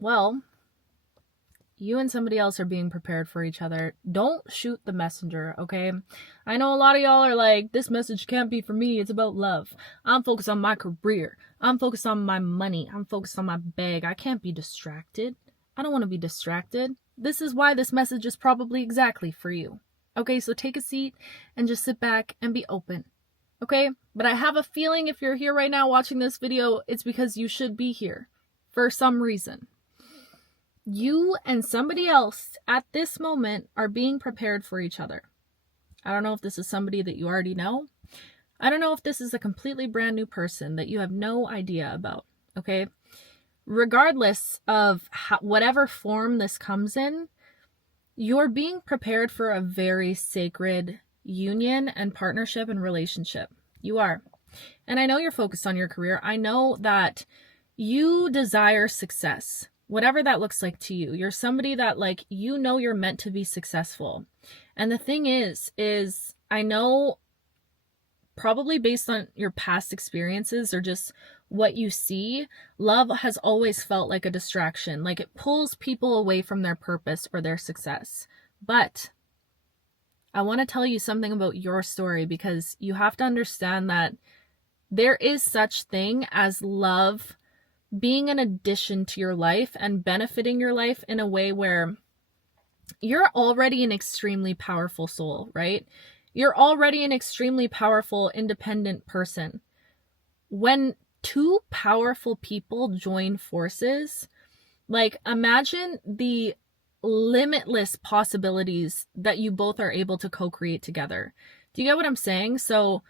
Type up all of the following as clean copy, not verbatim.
Well, you and somebody else are being prepared for each other. Don't shoot the messenger, okay? I know a lot of y'all are like, this message can't be for me. It's about love. I'm focused on my career. I'm focused on my money. I'm focused on my bag. I can't be distracted. I don't want to be distracted. This is why this message is probably exactly for you. Okay, so take a seat and just sit back and be open. Okay? But I have a feeling if you're here right now watching this video, it's because you should be here for some reason. You and somebody else at this moment are being prepared for each other. I don't know if this is somebody that you already know. I don't know if this is a completely brand new person that you have no idea about, okay? Regardless of whatever form this comes in, you're being prepared for a very sacred union and partnership and relationship. You are. And I know you're focused on your career. I know that you desire success. Whatever that looks like to you. You're somebody that, like, you know you're meant to be successful. And the thing is I know, probably based on your past experiences or just what you see, love has always felt like a distraction. Like, it pulls people away from their purpose or their success. But I want to tell you something about your story, because you have to understand that there is such thing as love being an addition to your life and benefiting your life in a way where you're already an extremely powerful soul, right? You're already an extremely powerful, independent person. When two powerful people join forces, like, imagine the limitless possibilities that you both are able to co-create together. Do you get what I'm saying? So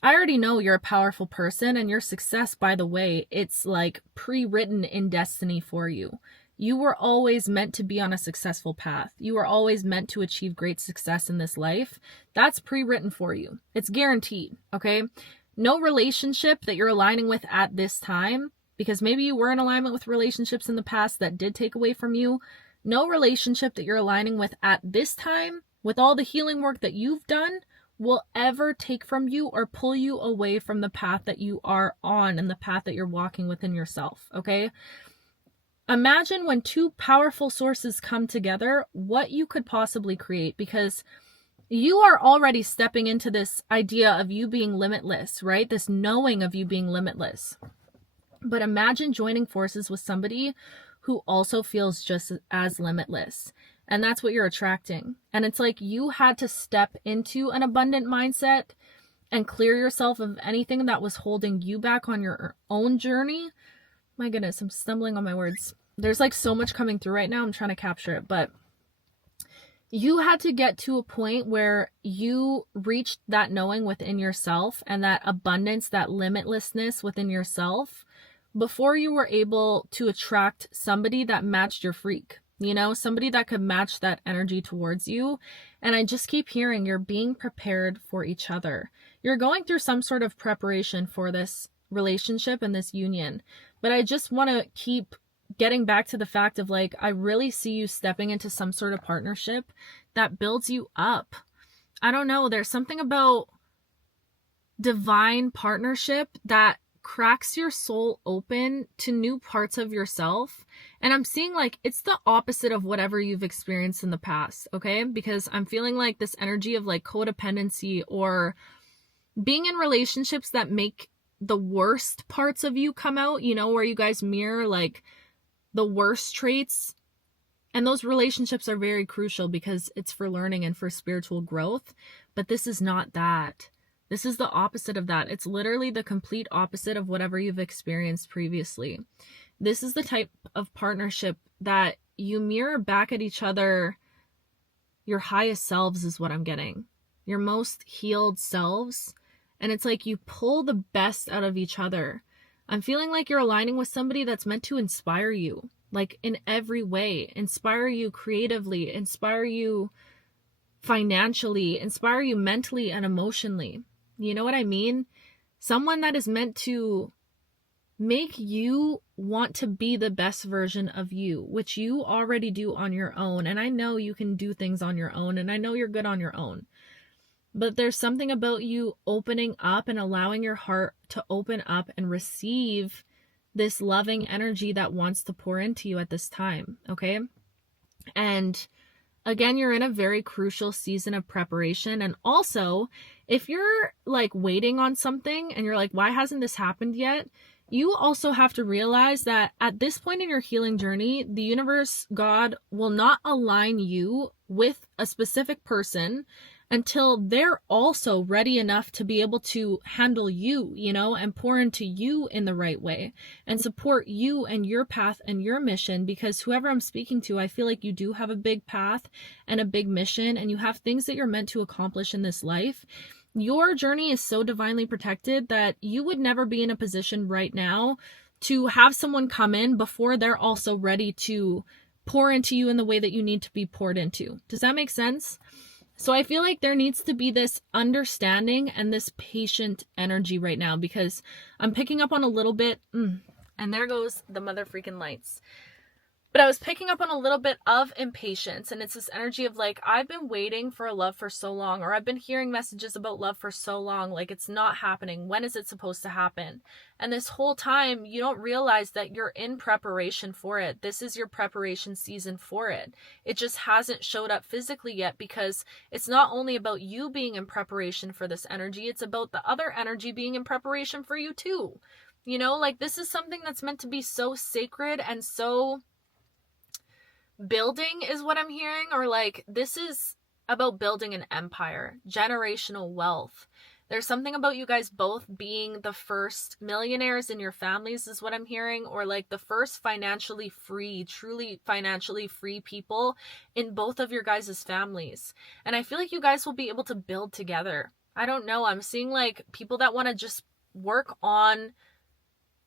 I already know you're a powerful person, and your success, by the way, it's like pre-written in destiny for you. You were always meant to be on a successful path. You were always meant to achieve great success in this life. That's pre-written for you. It's guaranteed, okay? No relationship that you're aligning with at this time, because maybe you were in alignment with relationships in the past that did take away from you. No relationship that you're aligning with at this time, with all the healing work that you've done, will ever take from you or pull you away from the path that you are on and the path that you're walking within yourself, okay? Imagine when two powerful sources come together, what you could possibly create, because you are already stepping into this idea of you being limitless, right? This knowing of you being limitless. But imagine joining forces with somebody who also feels just as limitless. And that's what you're attracting. And it's like you had to step into an abundant mindset and clear yourself of anything that was holding you back on your own journey. My goodness, I'm stumbling on my words. There's like so much coming through right now. I'm trying to capture it. But you had to get to a point where you reached that knowing within yourself and that abundance, that limitlessness within yourself, before you were able to attract somebody that matched your freak. You know, somebody that could match that energy towards you. And I just keep hearing you're being prepared for each other. You're going through some sort of preparation for this relationship and this union. But I just want to keep getting back to the fact of, like, I really see you stepping into some sort of partnership that builds you up. I don't know. There's something about divine partnership that cracks your soul open to new parts of yourself. And I'm seeing like it's the opposite of whatever you've experienced in the past, okay? Because I'm feeling like this energy of like codependency or being in relationships that make the worst parts of you come out, you know, where you guys mirror like the worst traits. And those relationships are very crucial because it's for learning and for spiritual growth. But this is not that. This is the opposite of that. It's literally the complete opposite of whatever you've experienced previously. This is the type of partnership that you mirror back at each other. Your highest selves is what I'm getting. Your most healed selves. And it's like you pull the best out of each other. I'm feeling like you're aligning with somebody that's meant to inspire you. Like in every way. Inspire you creatively. Inspire you financially. Inspire you mentally and emotionally. You know what I mean? Someone that is meant to make you want to be the best version of you, which you already do on your own. And I know you can do things on your own, and I know you're good on your own. But there's something about you opening up and allowing your heart to open up and receive this loving energy that wants to pour into you at this time, okay? And again, you're in a very crucial season of preparation. And also, if you're like waiting on something and you're like, why hasn't this happened yet? You also have to realize that at this point in your healing journey, the universe, God, will not align you with a specific person until they're also ready enough to be able to handle you, you know, and pour into you in the right way and support you and your path and your mission. Because whoever I'm speaking to, I feel like you do have a big path and a big mission, and you have things that you're meant to accomplish in this life. Your journey is so divinely protected that you would never be in a position right now to have someone come in before they're also ready to pour into you in the way that you need to be poured into. Does that make sense? So I feel like there needs to be this understanding and this patient energy right now, because I'm picking up on a little bit, and there goes the mother freaking lights. But I was picking up on a little bit of impatience, and it's this energy of like, I've been waiting for a love for so long, or I've been hearing messages about love for so long, like it's not happening. When is it supposed to happen? And this whole time, you don't realize that you're in preparation for it. This is your preparation season for it. It just hasn't showed up physically yet, because it's not only about you being in preparation for this energy, it's about the other energy being in preparation for you too. You know, like this is something that's meant to be so sacred and so building is what I'm hearing, or like this is about building an empire, generational wealth. There's something about you guys both being the first millionaires in your families is what I'm hearing, or like the first financially free, truly financially free people in both of your guys' families. And I feel like you guys will be able to build together. I don't know. I'm seeing like people that want to just work on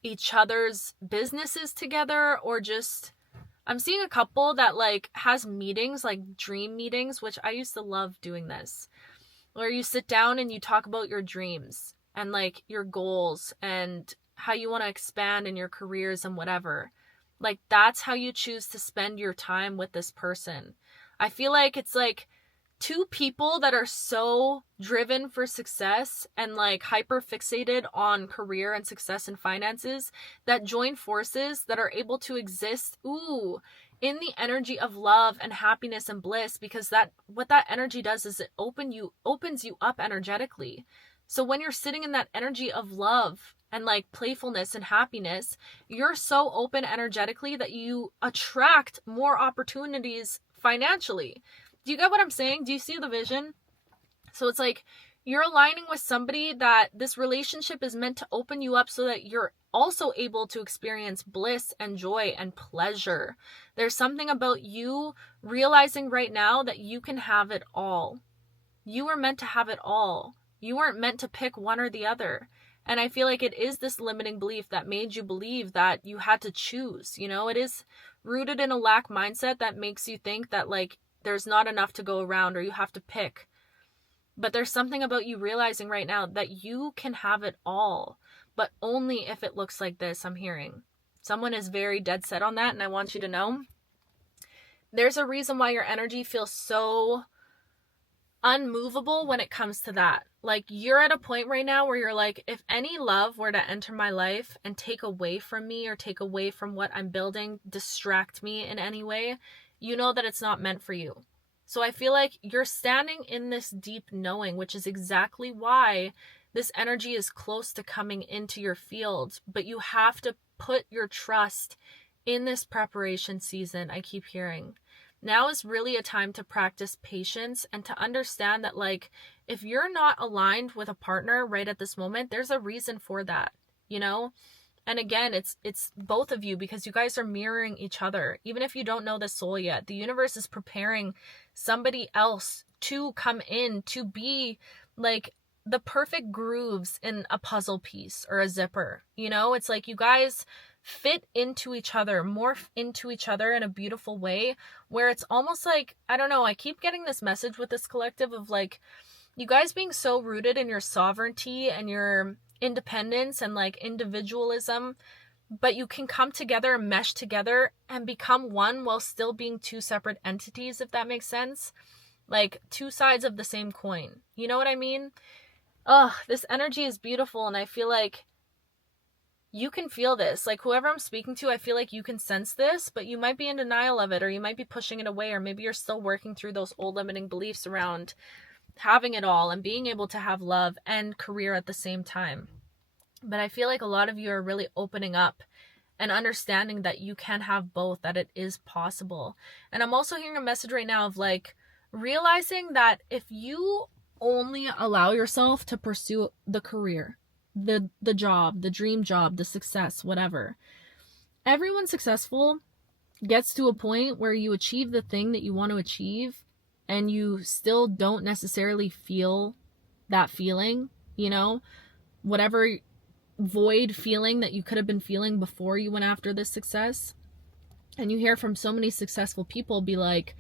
each other's businesses together, or just I'm seeing a couple that like has meetings, like dream meetings, which I used to love doing this, where you sit down and you talk about your dreams and like your goals and how you want to expand in your careers and whatever. Like that's how you choose to spend your time with this person. I feel like it's like two people that are so driven for success and like hyper fixated on career and success and finances that join forces, that are able to exist in the energy of love and happiness and bliss, because that what that energy does is it opens you up energetically. So when you're sitting in that energy of love and like playfulness and happiness, you're so open energetically that you attract more opportunities financially. Do you get what I'm saying? Do you see the vision? So it's like you're aligning with somebody that this relationship is meant to open you up so that you're also able to experience bliss and joy and pleasure. There's something about you realizing right now that you can have it all. You were meant to have it all. You weren't meant to pick one or the other. And I feel like it is this limiting belief that made you believe that you had to choose. You know, it is rooted in a lack mindset that makes you think that like there's not enough to go around or you have to pick. But there's something about you realizing right now that you can have it all, but only if it looks like this. I'm hearing someone is very dead set on that, and I want you to know there's a reason why your energy feels so unmovable when it comes to that. Like you're at a point right now where you're like, if any love were to enter my life and take away from me or take away from what I'm building, distract me in any way, you know that it's not meant for you. So I feel like you're standing in this deep knowing, which is exactly why this energy is close to coming into your field. But you have to put your trust in this preparation season. I keep hearing now is really a time to practice patience and to understand that like if you're not aligned with a partner right at this moment, there's a reason for that, you know? And again, it's both of you, because you guys are mirroring each other. Even if you don't know the soul yet, the universe is preparing somebody else to come in to be like the perfect grooves in a puzzle piece or a zipper. You know, it's like you guys fit into each other, morph into each other in a beautiful way where it's almost like, I don't know, I keep getting this message with this collective of like you guys being so rooted in your sovereignty and your independence and like individualism, but you can come together and mesh together and become one while still being two separate entities, if that makes sense. Like two sides of the same coin. You know what I mean? Oh, this energy is beautiful, and I feel like you can feel this. Like, whoever I'm speaking to, I feel like you can sense this, but you might be in denial of it, or you might be pushing it away, or maybe you're still working through those old limiting beliefs around having it all and being able to have love and career at the same time. But I feel like a lot of you are really opening up and understanding that you can have both, that it is possible. And I'm also hearing a message right now of like realizing that if you only allow yourself to pursue the career, the job, the dream job, the success, whatever, everyone successful gets to a point where you achieve the thing that you want to achieve and you still don't necessarily feel that feeling, you know, whatever void feeling that you could have been feeling before you went after this success. And you hear from so many successful people be like,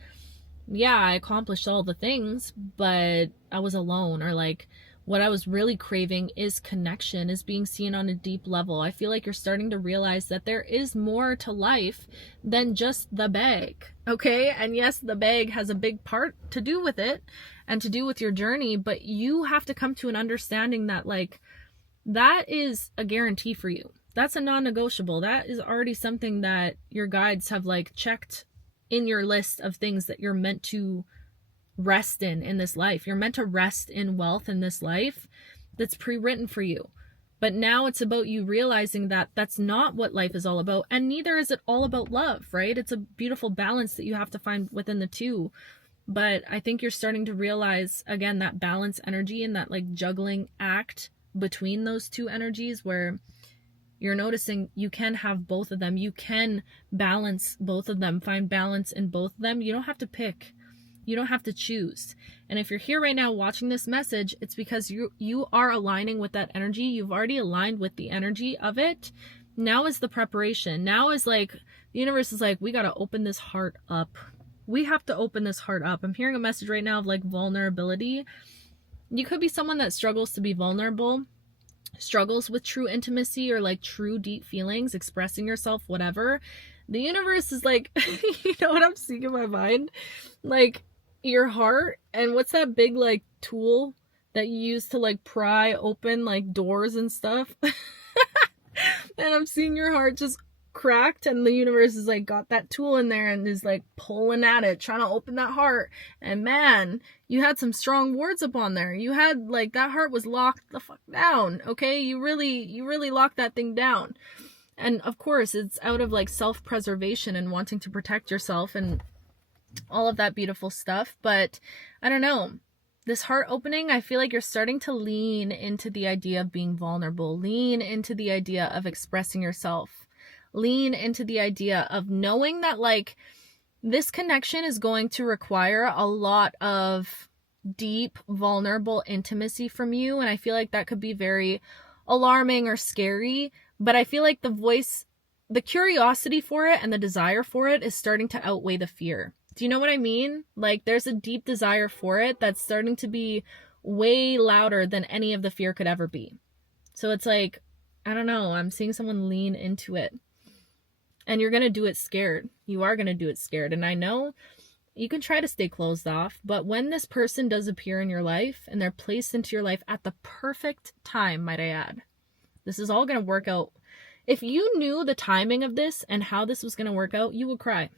yeah, I accomplished all the things, but I was alone, or like, what I was really craving is connection, is being seen on a deep level. I feel like you're starting to realize that there is more to life than just the bag, okay? And yes, the bag has a big part to do with it and to do with your journey, but you have to come to an understanding that like, that is a guarantee for you. That's a non-negotiable. That is already something that your guides have like checked in your list of things that you're meant to rest in this life. You're meant to rest in wealth in this life that's pre-written for you. But now it's about you realizing that that's not what life is all about, and neither is it all about love, right? It's a beautiful balance that you have to find within the two. But I think you're starting to realize, again, that balance energy and that like juggling act between those two energies, where you're noticing you can have both of them. You can balance both of them, find balance in both of them. You don't have to pick. You don't have to choose. And if you're here right now watching this message, it's because you are aligning with that energy. You've already aligned with the energy of it. Now is the preparation. Now is like, the universe is like, we got to open this heart up. We have to open this heart up. I'm hearing a message right now of like vulnerability. You could be someone that struggles to be vulnerable, struggles with true intimacy or like true deep feelings, expressing yourself, whatever. The universe is like, you know what I'm seeing in my mind? Like your heart, and what's that big like tool that you use to like pry open like doors and stuff? And I'm seeing your heart just cracked, and the universe is like got that tool in there and is like pulling at it, trying to open that heart. And man, you had some strong words up on there. You had like, that heart was locked the fuck down, okay? You really locked that thing down. And of course, it's out of like self-preservation and wanting to protect yourself and all of that beautiful stuff. But I don't know, this heart opening, I feel like you're starting to lean into the idea of being vulnerable, lean into the idea of expressing yourself, lean into the idea of knowing that like this connection is going to require a lot of deep, vulnerable intimacy from you. And I feel like that could be very alarming or scary, but I feel like the curiosity for it and the desire for it is starting to outweigh the fear. Do you know what I mean? Like there's a deep desire for it that's starting to be way louder than any of the fear could ever be. So it's like, I don't know, I'm seeing someone lean into it. And you're going to do it scared. You are going to do it scared. And I know you can try to stay closed off, but when this person does appear in your life and they're placed into your life at the perfect time, might I add, this is all going to work out. If you knew the timing of this and how this was going to work out, you would cry.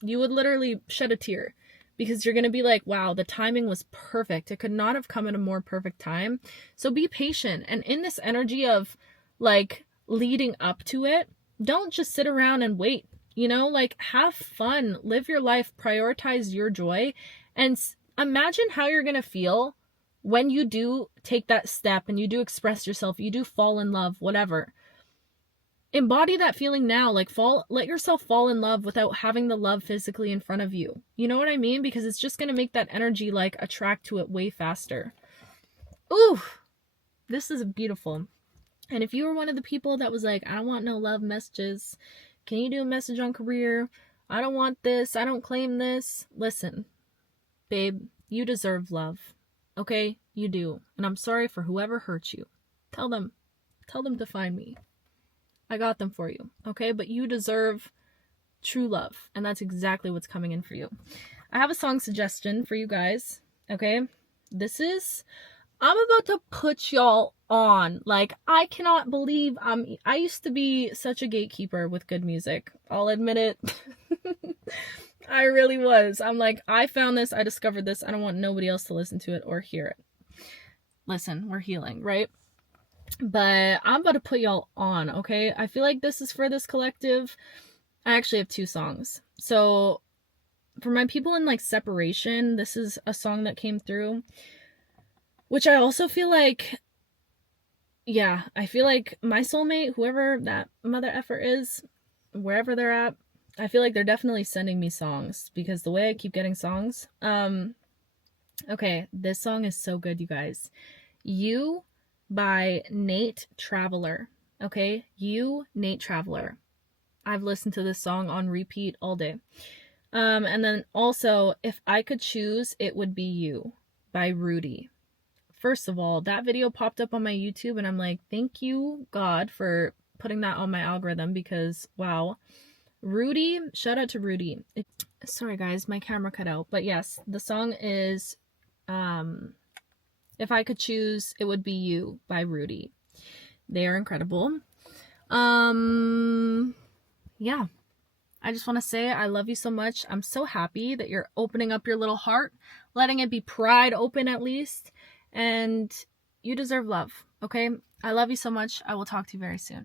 You would literally shed a tear, because you're going to be like, wow, the timing was perfect. It could not have come at a more perfect time. So be patient. And in this energy of like leading up to it, don't just sit around and wait, you know, like have fun, live your life, prioritize your joy, and imagine how you're going to feel when you do take that step and you do express yourself, you do fall in love, whatever. Embody that feeling now, like let yourself fall in love without having the love physically in front of you. You know what I mean? Because it's just going to make that energy like attract to it way faster. Ooh, this is beautiful. And if you were one of the people that was like, I don't want no love messages, can you do a message on career? I don't want this, I don't claim this. Listen, babe, you deserve love. Okay? You do. And I'm sorry for whoever hurt you. Tell them to find me. I got them for you, okay? But you deserve true love, and that's exactly what's coming in for you. I have a song suggestion for you guys, okay? This is I'm about to put y'all on. Like, I cannot believe I used to be such a gatekeeper with good music. I'll admit it. I really was. I'm like, I found this, I discovered this, I don't want nobody else to listen to it or hear it. Listen, we're healing, right? But I'm about to put y'all on, okay? I feel like this is for this collective. I actually have 2 songs. So for my people in like separation, this is a song that came through, which I also feel like, yeah, I feel like my soulmate, whoever that mother effer is, wherever they're at, I feel like they're definitely sending me songs because the way I keep getting songs. Okay, this song is so good, you guys. You by Nate Traveler. Okay, You, Nate Traveler. I've listened to this song on repeat all day. And then also, If I Could Choose, It Would Be You by Rudy. First of all, that video popped up on my YouTube and I'm like, thank you, God, for putting that on my algorithm because, wow. Rudy, shout out to Rudy. Sorry guys, my camera cut out. But yes, the song is If I Could Choose, It Would Be You by Rudy. They are incredible. Yeah. I just want to say I love you so much. I'm so happy that you're opening up your little heart, letting it be pried open at least, and you deserve love, okay? I love you so much. I will talk to you very soon.